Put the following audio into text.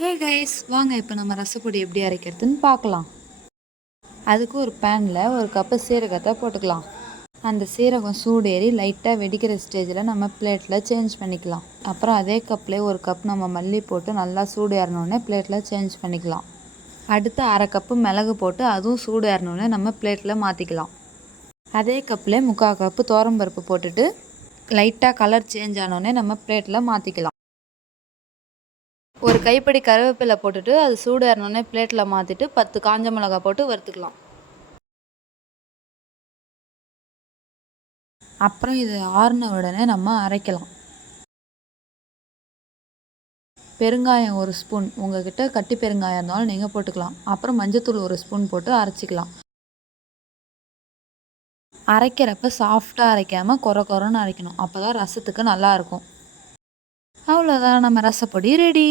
Hey guys, வாங்க இப்போ நம்ம ரசப்பொடி எப்படி அரைக்கிறதுன்னு பார்க்கலாம். அதுக்கு ஒரு பேனில் ஒரு கப்பு சீரகத்தை போட்டுக்கலாம். அந்த சீரகம் சூடேறி லைட்டாக வெடிக்கிற ஸ்டேஜில் நம்ம பிளேட்டில் சேஞ்ச் பண்ணிக்கலாம். அப்புறம் அதே கப்லேயே ஒரு கப் நம்ம மல்லி போட்டு நல்லா சூடு ஏறினோடனே பிளேட்டில் சேஞ்ச் பண்ணிக்கலாம். அடுத்து அரை கப்பு மிளகு போட்டு அதுவும் சூடு ஏறினோடனே நம்ம பிளேட்டில் மாற்றிக்கலாம். அதே கப்லேயே 3/4 கப்பு துவரம்பருப்பு போட்டுட்டு லைட்டாக கலர் சேஞ்ச் ஆனோடனே நம்ம பிளேட்டில் மாற்றிக்கலாம். ஒரு கைப்பிடி கருவேப்பிலை போட்டுட்டு அது சூடு ஏறினோடனே பிளேட்டில் மாற்றிட்டு 10 காஞ்ச மிளகா போட்டு வறுத்துக்கலாம். அப்புறம் இது ஆறின உடனே நம்ம அரைக்கலாம். பெருங்காயம் 1 ஸ்பூன், உங்ககிட்ட கட்டி பெருங்காயம் இருந்தாலும் நீங்கள் போட்டுக்கலாம். அப்புறம் மஞ்சத்தூள் 1 ஸ்பூன் போட்டு அரைச்சிக்கலாம். அரைக்கிறப்ப சாஃப்டாக அரைக்காமல் கொரன்னு அரைக்கணும். அப்போ தான் ரசத்துக்கு நல்லாயிருக்கும். அவ்வளோதான், நம்ம ரசப்பொடி ரெடி.